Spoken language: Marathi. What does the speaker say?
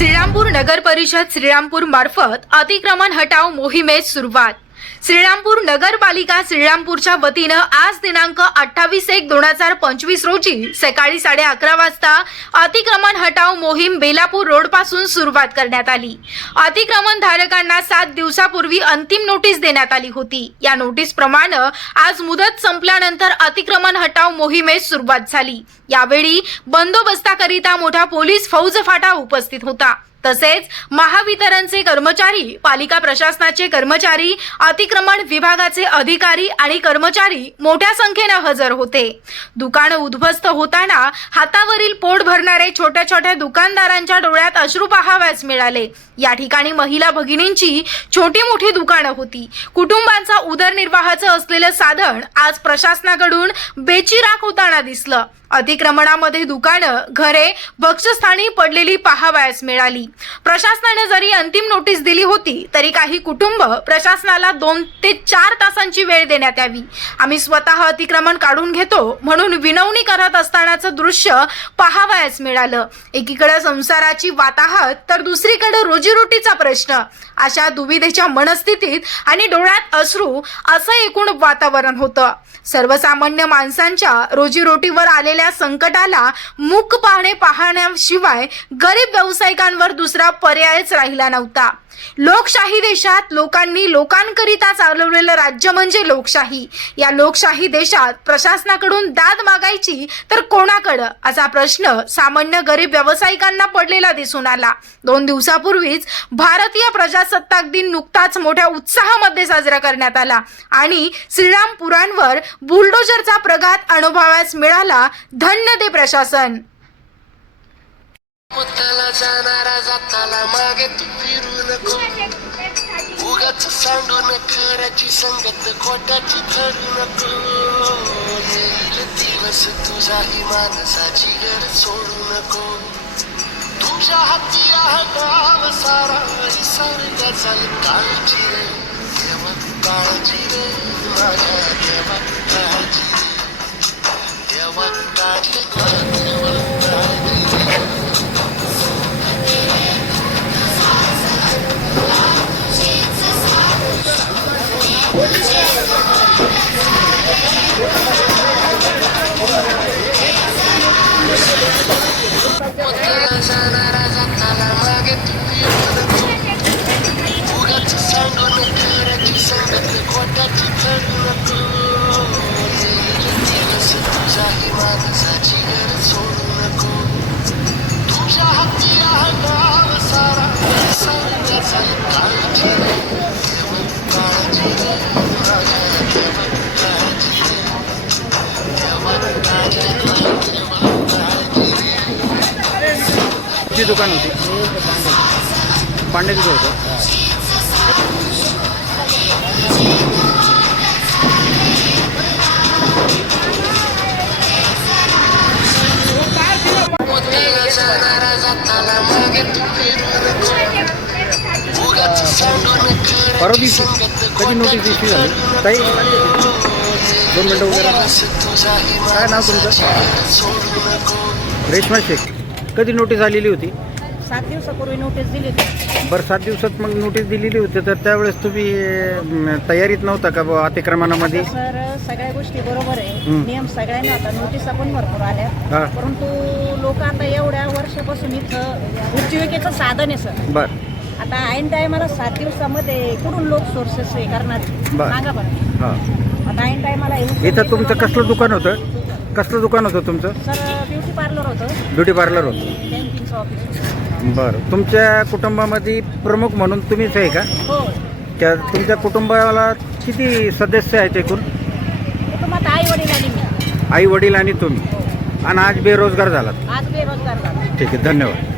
श्रीरामपूर नगर परिषद श्रीरामपूर मार्फत अतिक्रमण हटाव मोहिमेस सुरुवात. श्रीरामपूर नगरपालिका श्रीरामपूरच्या वतीनं आज दिनांक अठ्ठावीस एक दोन हजार पंचवीस रोजी सकाळी साडे अकरा वाजता अतिक्रमण हटाव मोहीम बेलापूर रोडपासून सुरुवात करण्यात आली. अतिक्रमण धारकांना सात दिवसापूर्वी अंतिम नोटीस देण्यात आली होती. या नोटीस प्रमाणे आज मुदत संपल्यानंतर अतिक्रमण हटाव मोहिमेस सुरुवात झाली. यावेळी बंदोबस्ताकरिता मोठा पोलीस फौज फाटा उपस्थित होता. तसेच महावितरणचे कर्मचारी पालिका प्रशासनाचे कर्मचारी अतिक्रमण विभागाचे अधिकारी आणि कर्मचारी मोठ्या संख्येनं हजर होते. दुकानं उद्ध्वस्त होताना हातावरील पोट भरणारे छोट्या छोट्या दुकानदारांच्या डोळ्यात अश्रू पाहाव्यास मिळाले. या ठिकाणी महिला भगिनींची छोटी मोठी दुकानं होती. कुटुंबांचा उदरनिर्वाहाचं असलेलं साधन आज प्रशासनाकडून बेचिराख होताना दिसलं. अतिक्रमणामध्ये दुकानं घरे भक्षस्थानी पडलेली पाहावयास मिळाली. प्रशासनाने जरी अंतिम नोटीस दिली होती तरी काही कुटुंब प्रशासनाला दोन ते चार तासांची वेळ देण्यात यावी. आम्ही स्वतः अतिक्रमण काढून घेतो म्हणून विनवणी करत असतानाचं दृश्य पाहावयास मिळालं. एकीकडे संसाराची वाताहत तर दुसरीकडे रोजीरोटीचा प्रश्न. अशा दुविधेच्या मनस्थितीत आणि डोळ्यात अश्रू असं एकूण वातावरण होतं. सर्वसामान्य माणसांच्या रोजीरोटीवर आलेल्या संकटाला मूक पाहणे पाहण्याशिवाय गरीब व्यावसायिकांवर दुसरा पर्यायच राहिला नव्हता. लोकशाही देशात लोकांनी लोकांकरिता चालवलेलं राज्य म्हणजे लोकशाही. या लोकशाही देशात प्रशासनाकडून दाद मागायची तर कोणाकडं? असा प्रश्न सामान्य गरीब व्यावसायिकांना पडलेला दिसून आला. दोन दिवसापूर्वीच भारतीय प्रजासत्ताक दिन नुकताच मोठ्या उत्साहामध्ये साजरा करण्यात आला आणि श्रीरामपुरांवर बुलडोजरचा प्रघात अनुभवास मिळाला धन्य ते प्रशासन. जाणारा जाताला मागे तू फिरू नको उगाच सांडून खऱ्याची संगत खोट्याची धरू नको दिवस तुझाही माणसाची घर सोडू नको तुझ्या हाती आह गाव सारा निसर्गाचा काळजी रे देवा काळजी रे माझ्या ची दुकान होती? पांड्याचं होतं. मुद्दाला परवा दिवशी कधी नोटीस इश्यू झाली? काही दोन मिनटं वगैरे काय नाव तुमचं? सोडू रेश्मा शेख. कधी नोटीस आलेली होती? सात दिवसापूर्वी नोटीस दिली होती. बरं सात दिवसात मग नोटीस दिलेली होती तर त्यावेळेस तुम्ही अं, तयारीत नव्हता का बुवा अतिक्रमणामध्ये? सर सगळ्या गोष्टी बरोबर आहे. हं. नियम सगळ्यांना आता नोटिसा पण भरपूर आल्या. हा. परंतु लोक आता एवढ्या वर्षापासून इथं उपजीविकेचं साधन आहे सर. बरं. आता ऐन टायमाला सात दिवसामध्ये कुठून लोक सोर्सेस हे करणार? बरं. सांगा बरं. हां. आता ऐन टायमाला इथं तुमचं कसलं दुकान होतं? कसलं दुकान होतं तुमचं? सर ब्युटी पार्लर होतं. ब्युटी पार्लर होतं. बँकिंगचं ऑफिस बरं. तुमच्या कुटुंबामध्ये प्रमुख म्हणून तुम्हीच आहे का? हो. त्या तुमच्या कुटुंबाला किती सदस्य आहेत एकूण? कुटुंबात आई वडील आणि मी. आई वडील आणि तुम्ही. आणि आज बेरोजगार झालात. आज बेरोजगार झाला. ठीक आहे धन्यवाद.